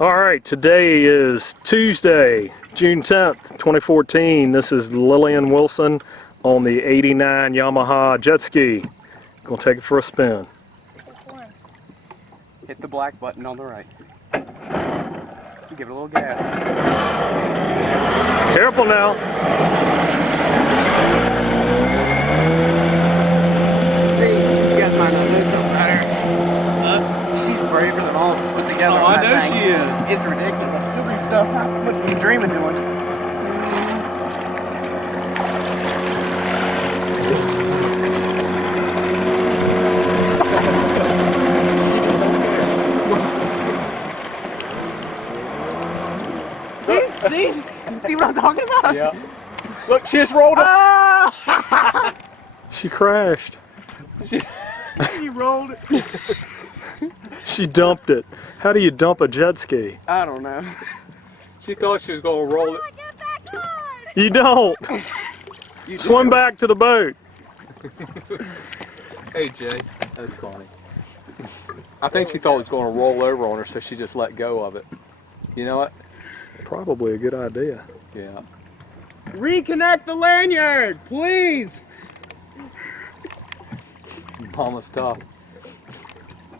All right, today is Tuesday, June 10th, 2014. This is Lillian Wilson on the 89 Yamaha jet ski. Gonna take it for a spin. Hit the black button on the right. Give it a little gas. Careful now. See, you guys might not know something about her. She's braver than all of us put together. Oh, on I know that thing. she is. It's ridiculous. She'll do stuff I wouldn't even dream of doing. See what I'm talking about? Yeah. Look, she just rolled it. Ah! She crashed. She rolled it. She dumped it. How do you dump a jet ski? I don't know. She thought she was going to roll it. You don't. You Swim back to the boat. Hey, Jay. That's funny. I think she thought it was going to roll over on her, so she just let go of it. You know what? Probably a good idea. Yeah. Reconnect the lanyard, please. Mama's tough.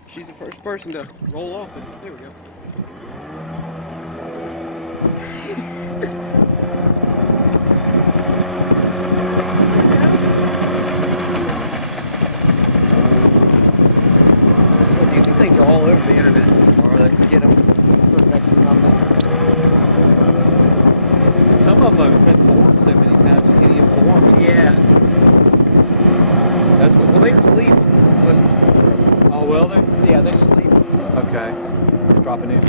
She's the first person to roll off it. There we go. Oh, dude, these things are all over the internet. Or they can get them for next to nothing. Some of them have been formed so many times you can't even form them. Yeah. That's what's Well, they sleep. Unless it's full. Oh, well, they? Yeah, they sleep. Okay. Drop a new